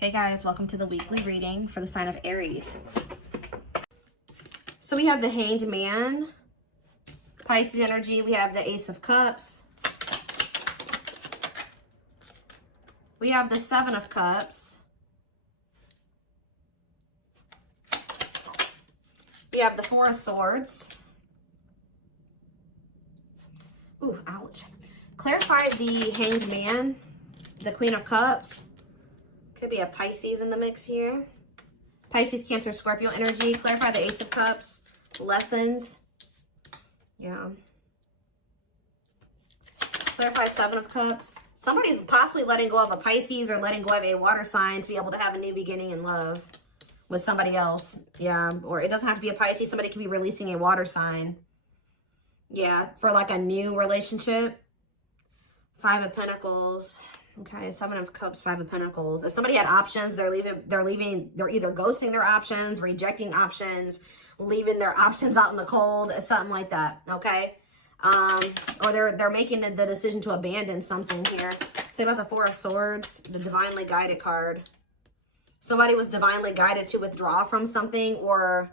Hey guys, welcome to the weekly reading for the sign of Aries. So we have the Hanged Man, Pisces energy. We have the Ace of Cups. We have the Seven of Cups. We have the Four of Swords. Ooh, ouch. Clarify the Hanged Man, the Queen of Cups. Could be a Pisces in the mix here. Pisces, Cancer, Scorpio energy. Clarify the Ace of Cups. Lessons. Yeah. Clarify Seven of Cups. Somebody's possibly letting go of a Pisces or letting go of a water sign to be able to have a new beginning in love with somebody else. Yeah. Or it doesn't have to be a Pisces. Somebody could be releasing a water sign. Yeah. For like a new relationship. Five of Pentacles. Okay, Seven of Cups, Five of Pentacles. If somebody had options, they're either ghosting their options, rejecting options, leaving their options out in the cold, something like that, okay? Or they're making the decision to abandon something here. Say about the Four of Swords, the Divinely Guided card. Somebody was divinely guided to withdraw from something or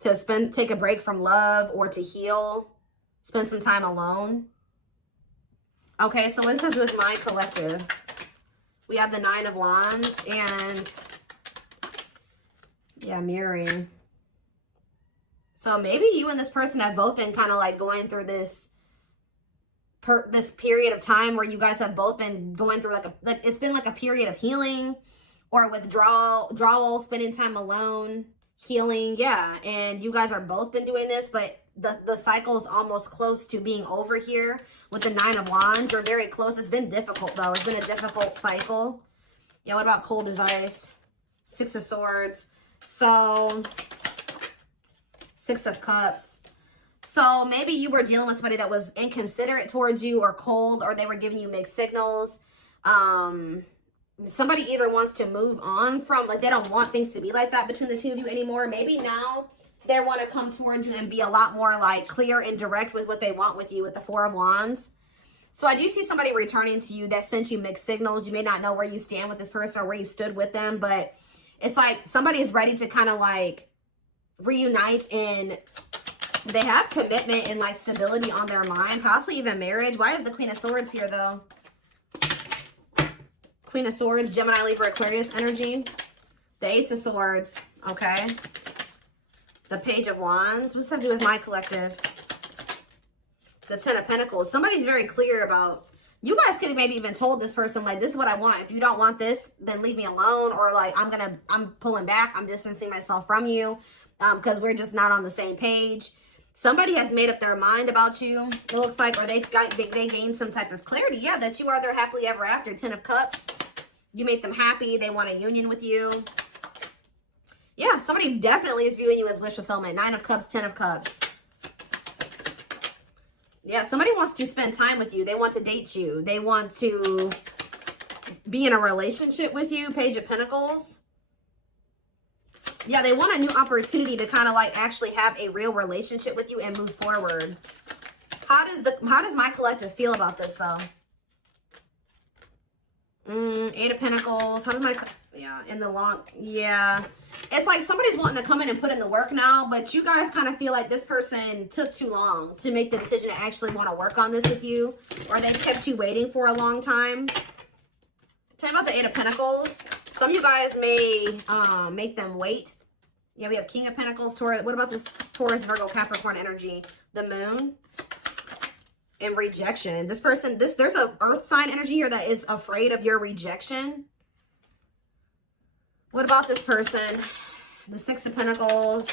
to take a break from love or to heal, spend some time alone. Okay, so what does this have to do with my collective? We have the Nine of Wands and, yeah, mirroring. So maybe you and this person have both been kind of like going through this period of time where you guys have both been going through like it's been like a period of healing or withdrawal, spending time alone, healing, yeah. And you guys are both been doing this, but the cycle is almost close to being over here with the Nine of Wands. You're very close. It's been difficult, though. It's been a difficult cycle. Yeah, what about cold as ice? Six of Swords. So, Six of Cups. So, maybe you were dealing with somebody that was inconsiderate towards you or cold, or they were giving you mixed signals. Somebody either wants to move on from, like, they don't want things to be like that between the two of you anymore. Maybe now they want to come towards you and be a lot more like clear and direct with what they want with you with the Four of Wands. So I do see somebody returning to you that sent you mixed signals. You may not know where you stand with this person or where you stood with them, but it's like somebody is ready to kind of like reunite and they have commitment and like stability on their mind, possibly even marriage. Why is the Queen of Swords here though? Queen of Swords, Gemini, Libra, Aquarius energy. The Ace of Swords, okay. The Page of Wands. What's that do with my collective? The Ten of Pentacles. Somebody's very clear about, you guys could have maybe even told this person, like, this is what I want. If you don't want this, then leave me alone. Or like, I'm pulling back. I'm distancing myself from you because we're just not on the same page. Somebody has made up their mind about you, it looks like, or they gained some type of clarity. Yeah, that you are their happily ever after. Ten of Cups. You make them happy. They want a union with you. Yeah, somebody definitely is viewing you as wish fulfillment. Nine of Cups, Ten of Cups. Yeah, somebody wants to spend time with you. They want to date you. They want to be in a relationship with you. Page of Pentacles. Yeah, they want a new opportunity to kind of like actually have a real relationship with you and move forward. How does my collective feel about this though? Eight of Pentacles. How does my, yeah, in the long, yeah. It's like somebody's wanting to come in and put in the work now, but you guys kind of feel like this person took too long to make the decision to actually want to work on this with you, or they kept you waiting for a long time. Tell me about the Eight of Pentacles. Some of you guys may make them wait. Yeah, we have King of Pentacles, Taurus. What about this Taurus, Virgo, Capricorn energy? The Moon. And rejection. This person, there's a earth sign energy here that is afraid of your rejection. What about this person? The Six of Pentacles,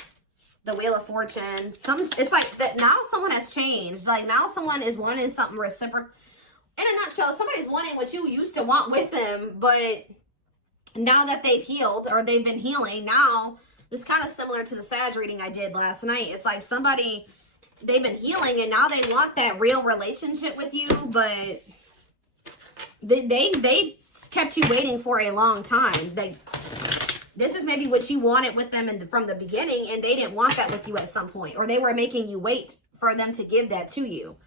the Wheel of Fortune. It's like that now someone has changed. Like now someone is wanting something reciprocal. In a nutshell, somebody's wanting what you used to want with them, but now that they've healed or they've been healing, now it's kind of similar to the Sag reading I did last night. It's like somebody, they've been healing and now they want that real relationship with you, but they kept you waiting for a long time. This is maybe what you wanted with them from the beginning, and they didn't want that with you at some point, or they were making you wait for them to give that to you.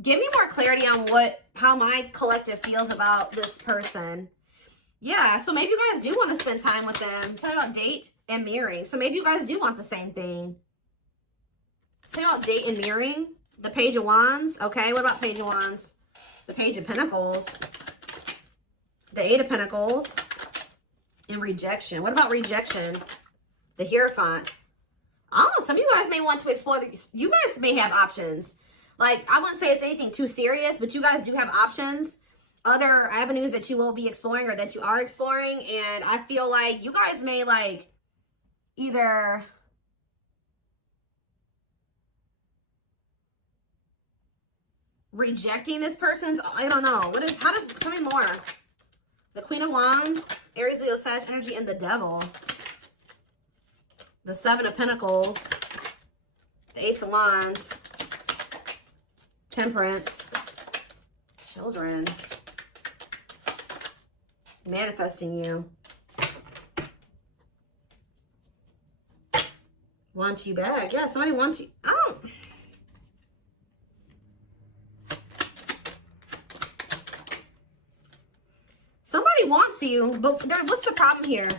Give me more clarity on how my collective feels about this person. Yeah, so maybe you guys do want to spend time with them. Talking about date and mirroring. So maybe you guys do want the same thing. Talking about date and mirroring. The Page of Wands. Okay, what about Page of Wands? The Page of Pentacles. The Eight of Pentacles. And rejection. What about rejection? The Hierophant. I don't know. Some of you guys may want to explore. You guys may have options. Like, I wouldn't say it's anything too serious, but you guys do have options. Other avenues that you will be exploring or that you are exploring. And I feel like you guys may, like, either rejecting this person's, I don't know. How does, tell me more. The Queen of Wands, Aries, Leo, Sag energy, and the Devil. The Seven of Pentacles, the Ace of Wands, Temperance, children, manifesting you, wants you back. Yeah, somebody wants you. I don't. Somebody wants you, but what's the problem here?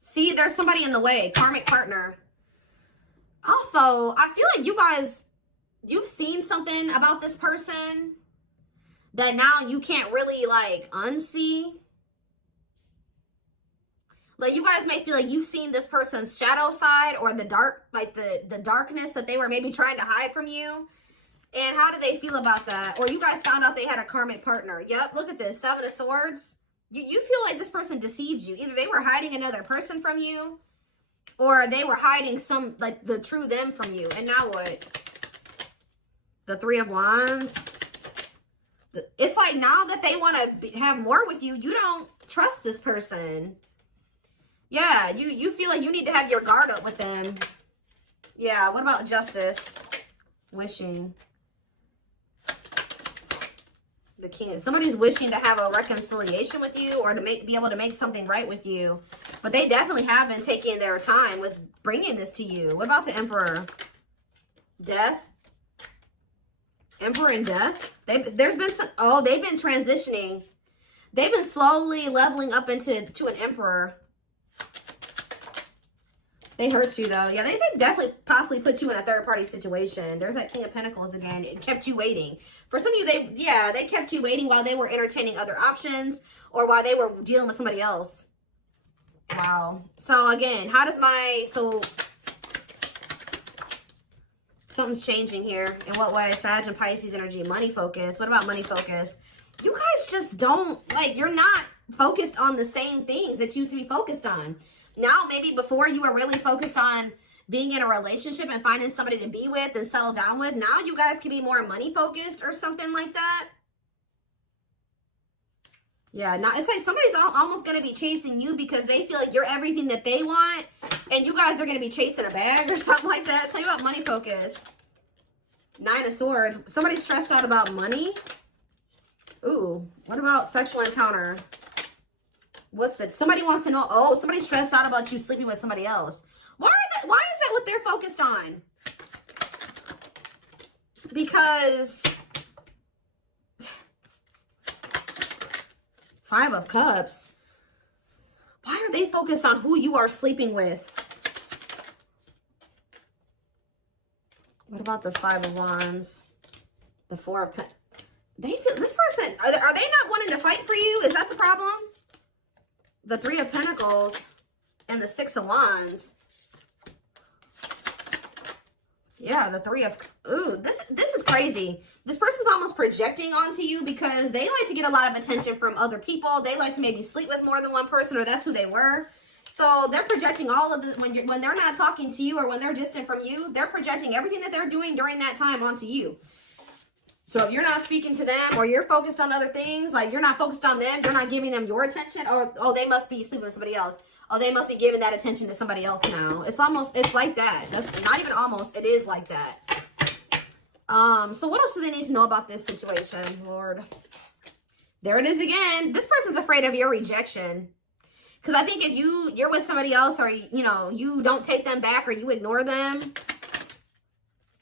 See, there's somebody in the way. Karmic partner. Also, I feel like you guys, you've seen something about this person that now you can't really, like, unsee. Like, you guys may feel like you've seen this person's shadow side or the dark, like the darkness that they were maybe trying to hide from you. And how do they feel about that? Or you guys found out they had a karmic partner. Yep, look at this. Seven of Swords. You feel like this person deceived you. Either they were hiding another person from you, or they were hiding some, like, the true them from you. And now what? The Three of Wands. It's like now that they want to have more with you, you don't trust this person. Yeah, you feel like you need to have your guard up with them. Yeah, what about Justice? Wishing. The King. Somebody's wishing to have a reconciliation with you or to be able to make something right with you. But they definitely have been taking their time with bringing this to you. What about the Emperor? Death. Emperor and Death. There's been some, oh, they've been transitioning. They've been slowly leveling up to an Emperor. They hurt you, though. Yeah, they definitely possibly put you in a third-party situation. There's that King of Pentacles again. It kept you waiting. For some of you, they kept you waiting while they were entertaining other options or while they were dealing with somebody else. Wow. So, again, how does something's changing here. In what way? Sag and Pisces energy. Money focus. What about money focus? You guys just don't, like, you're not focused on the same things that you used to be focused on. Now, maybe before you were really focused on being in a relationship and finding somebody to be with and settle down with. Now you guys can be more money focused or something like that. Yeah, now it's like somebody's almost going to be chasing you because they feel like you're everything that they want. And you guys are going to be chasing a bag or something like that. Tell you about money focus. Nine of Swords. Somebody's stressed out about money. Ooh, what about sexual encounter? Somebody wants to know, oh, somebody's stressed out about you sleeping with somebody else. Why is that what they're focused on? Because Five of Cups. Why are they focused on who you are sleeping with? What about the Five of Wands? The Four of Pentacles. They feel this person, are they not wanting to fight for you? Is that the problem? The Three of Pentacles and the Six of Wands. Yeah, the Three of... Ooh, this is crazy. This person's almost projecting onto you because they like to get a lot of attention from other people. They like to maybe sleep with more than one person, or that's who they were. So they're projecting all of this when they're not talking to you or when they're distant from you. They're projecting everything that they're doing during that time onto you. So if you're not speaking to them or you're focused on other things, like you're not focused on them, you're not giving them your attention, or, oh, they must be sleeping with somebody else. Oh, they must be giving that attention to somebody else now. It's like that. That's not even almost, it is like that. So what else do they need to know about this situation, Lord? There it is again. This person's afraid of your rejection. Because I think if you're with somebody else or, you know, you don't take them back or you ignore them,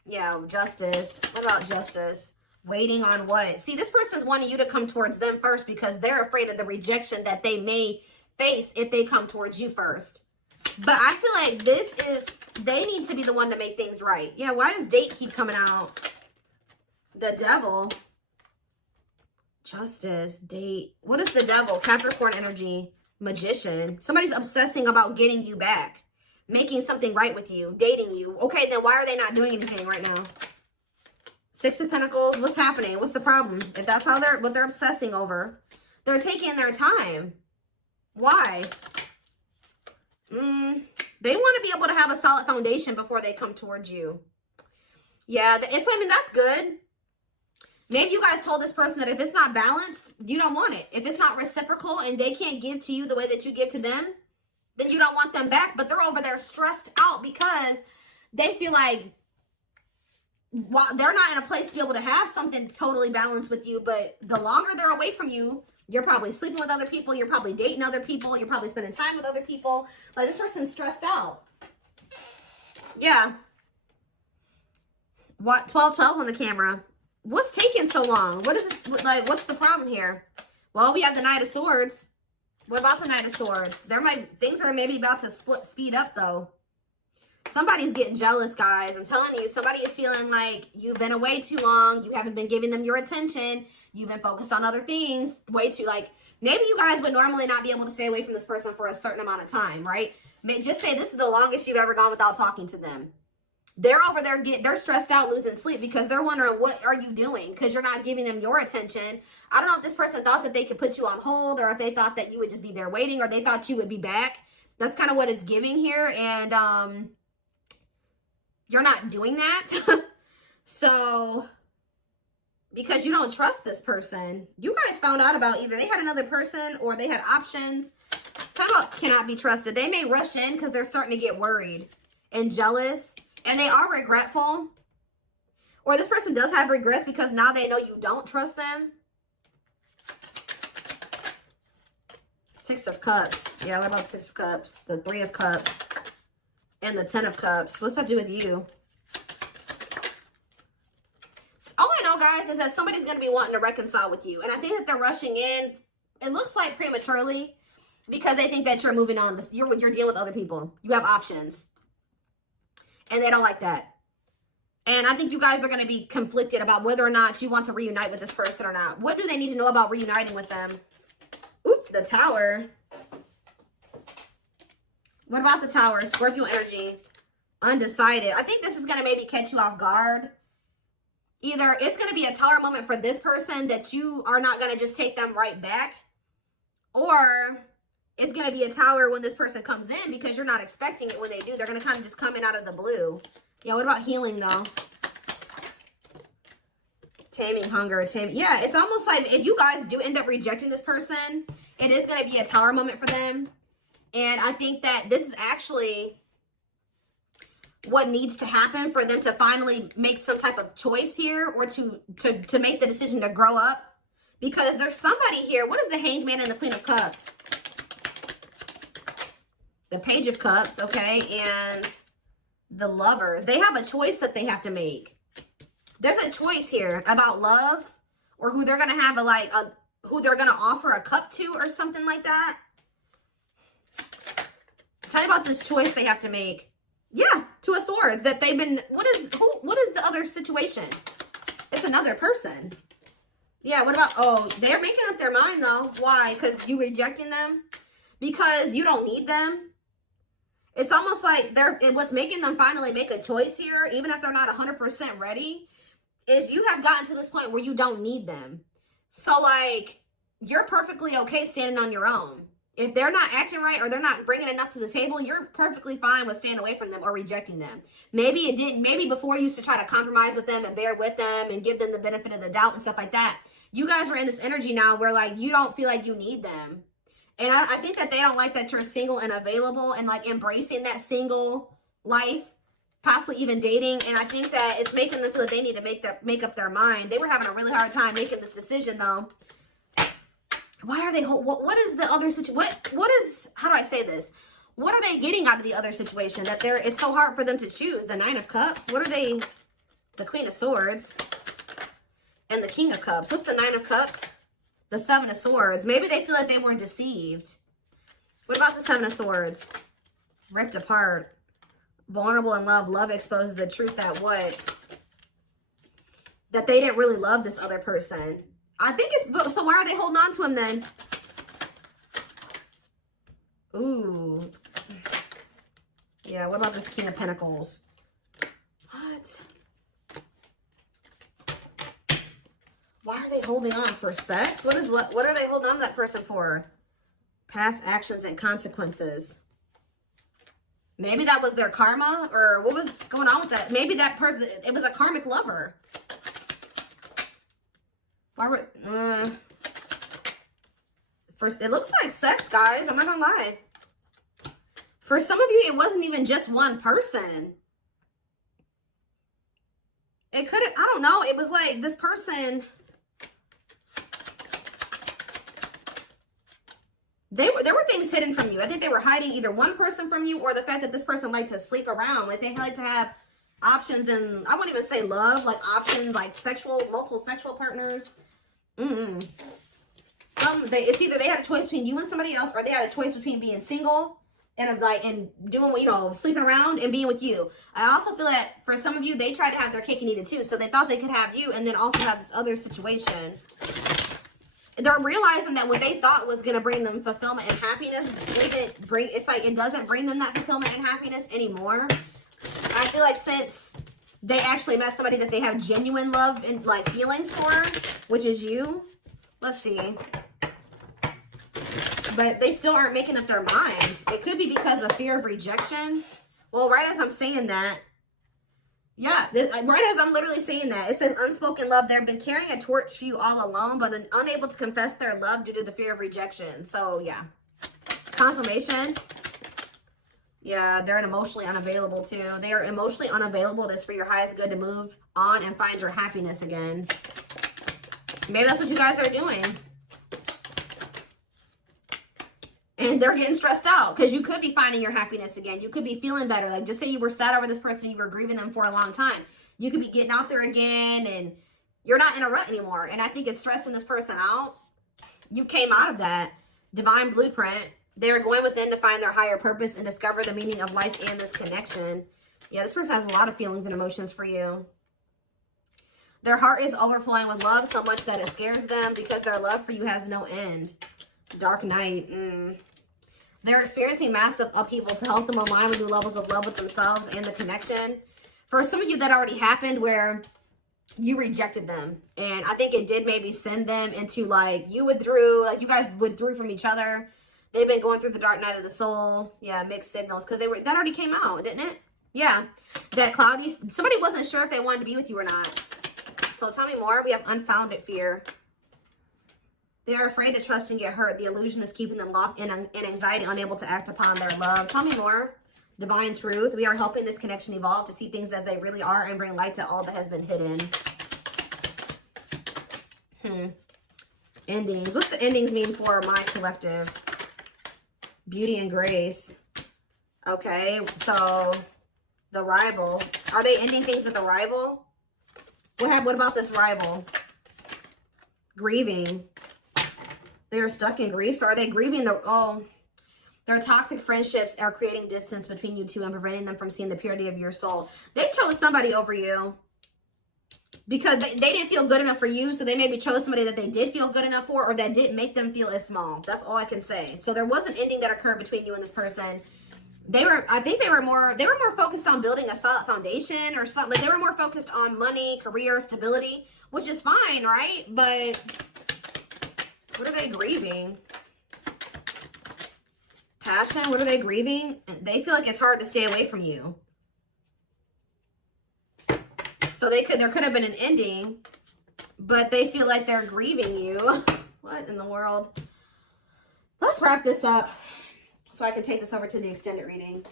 Yeah, justice. What about justice? Waiting on what? See, this person's wanting you to come towards them first because they're afraid of the rejection that they may face if they come towards you first. But I feel like this is, they need to be the one to make things right. Yeah, why does date keep coming out? The devil. Justice, date. What is the devil? Capricorn energy. Magician. Somebody's obsessing about getting you back. Making something right with you. Dating you. Okay, then why are they not doing anything right now? Six of Pentacles. What's happening? What's the problem? If that's how what they're obsessing over. They're taking their time. Why? They want to be able to have a solid foundation before they come towards you. Yeah, I mean, that's good. Maybe you guys told this person that if it's not balanced, you don't want it. If it's not reciprocal and they can't give to you the way that you give to them, then you don't want them back. But they're over there stressed out because they feel like while they're not in a place to be able to have something totally balanced with you, but the longer they're away from you, you're probably sleeping with other people, you're probably dating other people, you're probably spending time with other people. Like, this person's stressed out. Yeah. What? 12-12 on the camera. What's taking so long? What is this? Like, what's the problem here? Well, we have the Knight of Swords. What about the Knight of Swords? Things are maybe about to speed up, though. Somebody's getting jealous, guys. I'm telling you, somebody is feeling like you've been away too long. You haven't been giving them your attention. You've been focused on other things way too, like, maybe you guys would normally not be able to stay away from this person for a certain amount of time, right? Just say this is the longest you've ever gone without talking to them. They're over there, they're stressed out, losing sleep because they're wondering, what are you doing? Because you're not giving them your attention. I don't know if this person thought that they could put you on hold, or if they thought that you would just be there waiting, or they thought you would be back. That's kind of what it's giving here. And you're not doing that. So, because you don't trust this person, you guys found out about either they had another person or they had options. Talk about cannot be trusted. They may rush in because they're starting to get worried and jealous. And they are regretful. Or this person does have regrets because now they know you don't trust them. Six of Cups. Yeah, what about the Six of Cups? The Three of Cups. And the Ten of Cups. What's that to do with you? All I know, guys, is that somebody's going to be wanting to reconcile with you. And I think that they're rushing in. It looks like prematurely. Because they think that you're moving on. You're dealing with other people. You have options. And they don't like that. And I think you guys are going to be conflicted about whether or not you want to reunite with this person or not. What do they need to know about reuniting with them? Oop, the Tower. What about the Tower? Scorpio energy. Undecided. I think this is going to maybe catch you off guard. Either it's going to be a Tower moment for this person that you are not going to just take them right back. Or it's going to be a Tower when this person comes in because you're not expecting it when they do. They're going to kind of just come in out of the blue. Yeah, what about healing, though? Taming hunger. Yeah, it's almost like if you guys do end up rejecting this person, it is going to be a Tower moment for them. And I think that this is actually what needs to happen for them to finally make some type of choice here, or to make the decision to grow up. Because there's somebody here. What is the Hanged Man and the Queen of Cups? The Page of Cups, okay, and the Lovers. They have a choice that they have to make. There's a choice here about love, or who they're gonna have who they're gonna offer a cup to, or something like that. Tell me about this choice they have to make. Yeah, Two of Swords. That they've been. What is the other situation? It's another person. Yeah. What about? Oh, they're making up their mind though. Why? Because you rejecting them? Because you don't need them. It's almost like what's making them finally make a choice here, even if they're not 100% ready, is you have gotten to this point where you don't need them. So, like, you're perfectly okay standing on your own. If they're not acting right or they're not bringing enough to the table, you're perfectly fine with staying away from them or rejecting them. Maybe it didn't. Maybe before you used to try to compromise with them and bear with them and give them the benefit of the doubt and stuff like that. You guys are in this energy now where, like, you don't feel like you need them. And I think that they don't like that you're single and available and, like, embracing that single life, possibly even dating. And I think that it's making them feel that they need to make up their mind. They were having a really hard time making this decision, though. Why are they, what is the other situation? What is, how do I say this? What are they getting out of the other situation? That it's so hard for them to choose. The Nine of Cups. What are they, the Queen of Swords, and the King of Cups. What's the Nine of Cups? The Seven of Swords. Maybe they feel like they were deceived. What about the Seven of Swords? Ripped apart. Vulnerable in love. Love exposes the truth that what? That they didn't really love this other person. I think it's... So why are they holding on to him then? Ooh. Yeah, what about this King of Pentacles? What? Why are they holding on? For sex? What are they holding on to that person for? Past actions and consequences. Maybe that was their karma, or what was going on with that? Maybe that person, it was a karmic lover. Why were, first, it looks like sex, guys. I'm not gonna lie. For some of you, it wasn't even just one person. It could have, I don't know. It was like this person, there were things hidden from you. I think they were hiding either one person from you or the fact that this person liked to sleep around. Like they like to have options, and I wouldn't even say love, like options, like multiple sexual partners. It's either they had a choice between you and somebody else, or they had a choice between being single and doing, you know, sleeping around and being with you. I also feel that for some of you, they tried to have their cake and eat it too. So they thought they could have you and then also have this other situation. They're realizing that what they thought was going to bring them fulfillment and happiness it doesn't bring them that fulfillment and happiness anymore. I feel like since they actually met somebody that they have genuine love and like feelings for, which is you. Let's see. But they still aren't making up their mind. It could be because of fear of rejection. Well, right as I'm saying that, yeah, right as I'm literally saying that, it says unspoken love. They've been carrying a torch for you all alone, but unable to confess their love due to the fear of rejection. So, yeah. Confirmation. Yeah, they're emotionally unavailable too. They are emotionally unavailable. It's for your highest good to move on and find your happiness again. Maybe that's what you guys are doing. And they're getting stressed out because you could be finding your happiness again. You could be feeling better. Like just say you were sad over this person, you were grieving them for a long time. You could be getting out there again and you're not in a rut anymore. And I think it's stressing this person out. You came out of that divine blueprint. They're going within to find their higher purpose and discover the meaning of life and this connection. Yeah, this person has a lot of feelings and emotions for you. Their heart is overflowing with love so much that it scares them because their love for you has no end. Dark Knight. They're experiencing massive upheaval to help them align with new levels of love with themselves and the connection. For some of you, that already happened where you rejected them. And I think it did maybe send them into like, you withdrew, like you guys withdrew from each other. They've been going through the dark night of the soul. Yeah, mixed signals. Because that already came out, didn't it? Yeah. That cloudy, somebody wasn't sure if they wanted to be with you or not. So tell me more. We have unfounded fear. They are afraid to trust and get hurt. The illusion is keeping them locked in anxiety, unable to act upon their love. Tell me more. Divine truth. We are helping this connection evolve to see things as they really are and bring light to all that has been hidden. Endings. What's the endings mean for my collective? Beauty and grace. Okay, so the rival. Are they ending things with a rival? What about this rival? Grieving. They're stuck in grief. So are they grieving their toxic friendships are creating distance between you two and preventing them from seeing the purity of your soul. They chose somebody over you because they didn't feel good enough for you. So they maybe chose somebody that they did feel good enough for, or that didn't make them feel as small. That's all I can say. So there was an ending that occurred between you and this person. I think they were more focused on building a solid foundation or something. Like they were more focused on money, career, stability, which is fine, right? But what are they grieving? Passion, what are they grieving? They feel like it's hard to stay away from you. So there could have been an ending, but they feel like they're grieving you. What in the world? Let's wrap this up so I can take this over to the extended reading.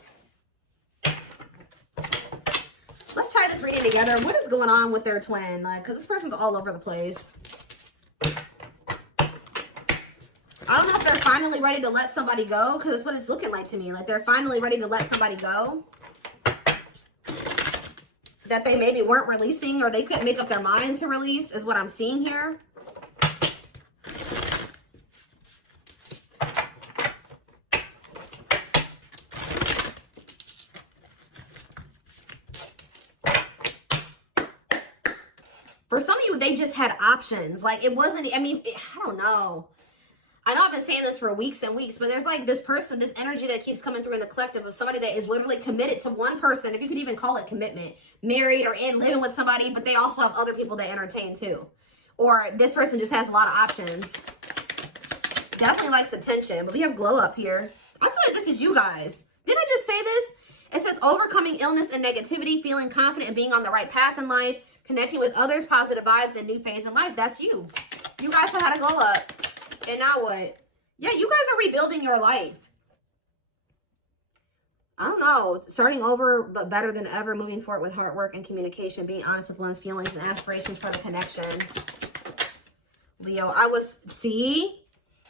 Let's tie this reading together. What is going on with their twin? Like, because this person's all over the place. I don't know if they're finally ready to let somebody go, because that's what it's looking like to me. Like they're finally ready to let somebody go. that they maybe weren't releasing or they couldn't make up their mind to release is what I'm seeing here. For some of you, they just had options. Like, it wasn't, I mean, I don't know. I know I've been saying this for weeks and weeks, but there's like this person, this energy that keeps coming through in the collective of somebody that is literally committed to one person, if you could even call it commitment, married or in living with somebody, but they also have other people they entertain too. Or this person just has a lot of options. Definitely likes attention, but we have glow up here. I feel like this is you guys. Didn't I just say this? It says overcoming illness and negativity, feeling confident and being on the right path in life, connecting with others, positive vibes, and new phase in life. That's you. You guys have had a glow up. And now what? Yeah, you guys are rebuilding your life. I don't know. Starting over, but better than ever. Moving forward with hard work and communication. Being honest with one's feelings and aspirations for the connection. Leo, see?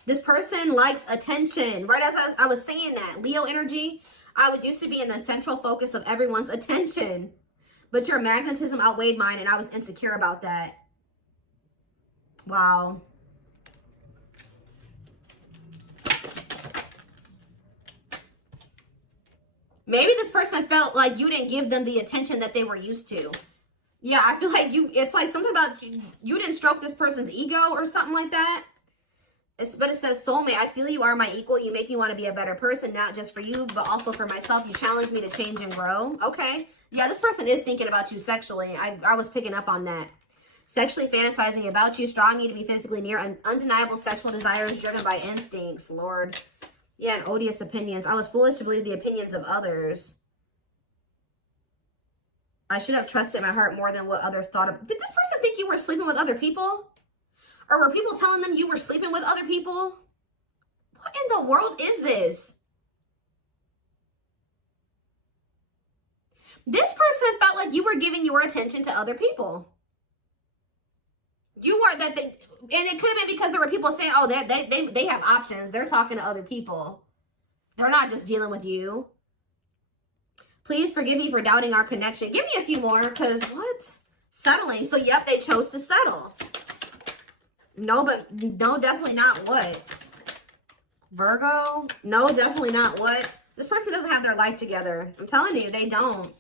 This person likes attention. Right as I was saying that. Leo energy, I was used to be in the central focus of everyone's attention. But your magnetism outweighed mine, and I was insecure about that. Wow. Maybe this person felt like you didn't give them the attention that they were used to. Yeah, I feel like it's like something about you didn't stroke this person's ego or something like that. But it says, soulmate, I feel you are my equal. You make me want to be a better person, not just for you, but also for myself. You challenge me to change and grow. Okay. Yeah, this person is thinking about you sexually. I was picking up on that. Sexually fantasizing about you, strong need to be physically near, undeniable sexual desires driven by instincts. Lord. Yeah, and odious opinions. I was foolish to believe the opinions of others. I should have trusted my heart more than what others thought of. Did this person think you were sleeping with other people? Or were people telling them you were sleeping with other people? What in the world is this? This person felt like you were giving your attention to other people. You weren't and it could have been because there were people saying, oh, they have options. They're talking to other people. They're not just dealing with you. Please forgive me for doubting our connection. Give me a few more, because what? Settling. So, yep, they chose to settle. No, definitely not what? Virgo? No, definitely not what? This person doesn't have their life together. I'm telling you, they don't.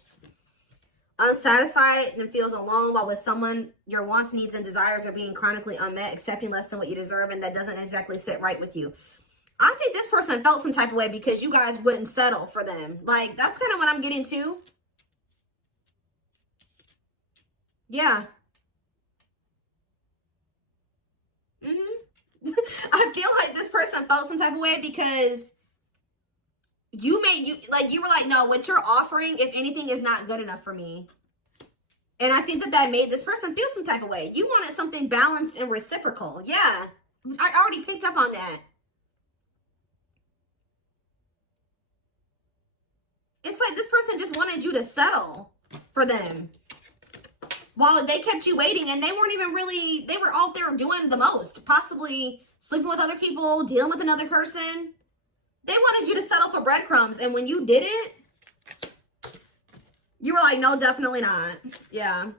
Unsatisfied and feels alone while with someone your wants, needs, and desires are being chronically unmet, accepting less than what you deserve, and that doesn't exactly sit right with you. I think this person felt some type of way because you guys wouldn't settle for them. Like, that's kind of what I'm getting to. Yeah. I feel like this person felt some type of way because you were like, no, what you're offering, if anything, is not good enough for me. And I think that made this person feel some type of way. You wanted something balanced and reciprocal. Yeah. I already picked up on that. It's like this person just wanted you to settle for them. While they kept you waiting, and they weren't even really, they were out there doing the most. Possibly sleeping with other people, dealing with another person. They wanted you to settle for breadcrumbs. And when you did it, you were like, no, definitely not. Yeah.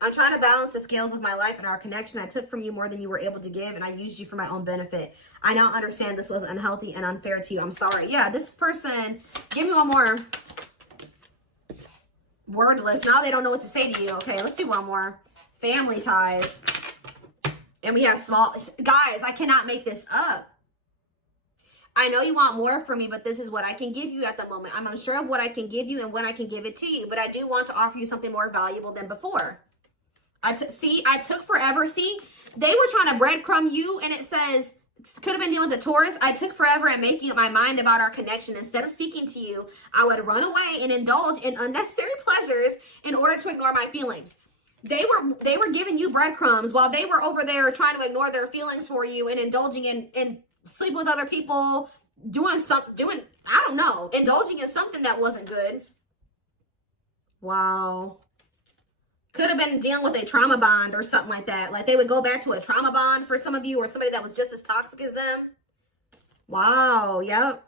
I'm trying to balance the scales of my life and our connection. I took from you more than you were able to give, and I used you for my own benefit. I now understand this was unhealthy and unfair to you. I'm sorry. Yeah, this person, give me one more. Wordless. Now they don't know what to say to you. Okay, let's do one more. Family ties. And we have small... Guys, I cannot make this up. I know you want more from me, but this is what I can give you at the moment. I'm unsure of what I can give you and when I can give it to you, but I do want to offer you something more valuable than before. I took forever. See, they were trying to breadcrumb you, and it says, could have been dealing with the Taurus. I took forever in making up my mind about our connection. Instead of speaking to you, I would run away and indulge in unnecessary pleasures in order to ignore my feelings. They were giving you breadcrumbs while they were over there trying to ignore their feelings for you and indulging in sleeping with other people, I don't know, indulging in something that wasn't good. Wow. Could have been dealing with a trauma bond or something like that. Like they would go back to a trauma bond for some of you, or somebody that was just as toxic as them. Wow. Yep.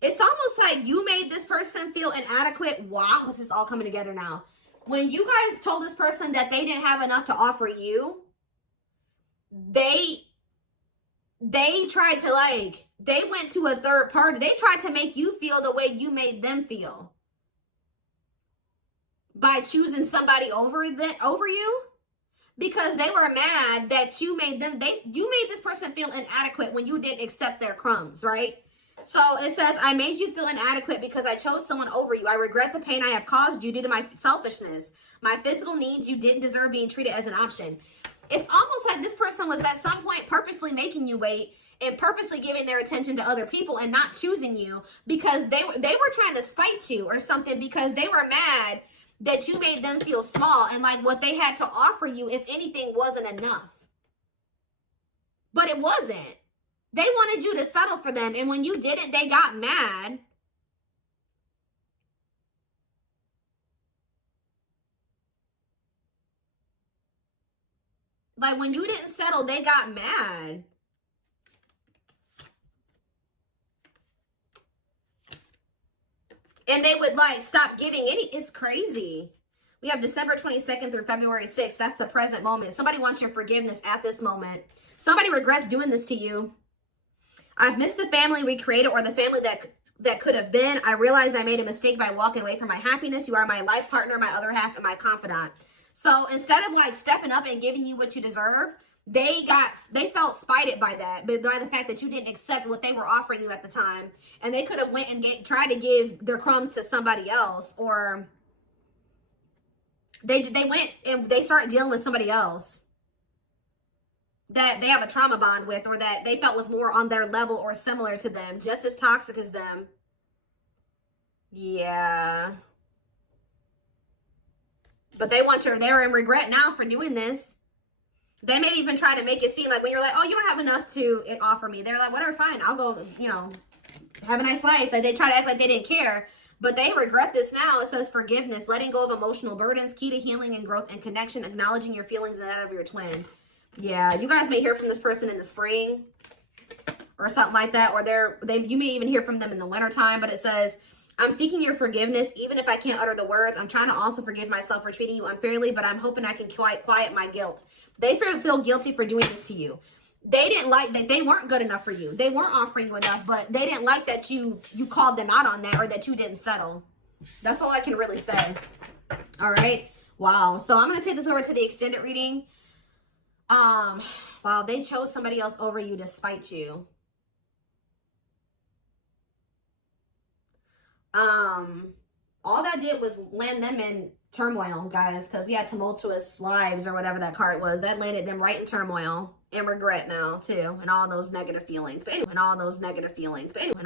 It's almost like you made this person feel inadequate. Wow, this is all coming together now. When you guys told this person that they didn't have enough to offer you, they tried to, like, they went to a third party. They tried to make you feel the way you made them feel by choosing somebody over you, because they were mad that you made them, you made this person feel inadequate when you didn't accept their crumbs, right? So it says, I made you feel inadequate because I chose someone over you. I regret the pain I have caused you due to my selfishness. My physical needs, you didn't deserve being treated as an option. It's almost like this person was at some point purposely making you wait and purposely giving their attention to other people and not choosing you because they were trying to spite you or something, because they were mad that you made them feel small and like what they had to offer you, if anything, wasn't enough. But it wasn't. They wanted you to settle for them, and when you didn't, they got mad. Like, when you didn't settle, they got mad. And they would, like, stop giving any. It's crazy. We have December 22nd through February 6th. That's the present moment. Somebody wants your forgiveness at this moment. Somebody regrets doing this to you. I've missed the family we created, or the family that could have been. I realized I made a mistake by walking away from my happiness. You are my life partner, my other half, and my confidant. So instead of, like, stepping up and giving you what you deserve, they felt spited by that, but by the fact that you didn't accept what they were offering you at the time. And they could have went and tried to give their crumbs to somebody else, or they went and they started dealing with somebody else that they have a trauma bond with, or that they felt was more on their level or similar to them, just as toxic as them. Yeah. But they're in regret now for doing this. They may even try to make it seem like, when you're like, oh, you don't have enough to offer me, they're like, whatever, fine, I'll go, you know, have a nice life. Like, they try to act like they didn't care, but they regret this now. It says forgiveness, letting go of emotional burdens, key to healing and growth and connection, acknowledging your feelings and that of your twin. Yeah, you guys may hear from this person in the spring or something like that, or you may even hear from them in the wintertime. But it says, I'm seeking your forgiveness, even if I can't utter the words. I'm trying to also forgive myself for treating you unfairly, but I'm hoping I can quiet my guilt. They feel guilty for doing this to you. They didn't like that. They weren't good enough for you. They weren't offering you enough, but they didn't like that you called them out on that, or that you didn't settle. That's all I can really say. All right. Wow. So I'm going to take this over to the extended reading. Wow, they chose somebody else over you to spite you. All that did was land them in turmoil, guys, because we had tumultuous lives, or whatever that card was. That landed them right in turmoil and regret now too, and all those negative feelings. But anyway,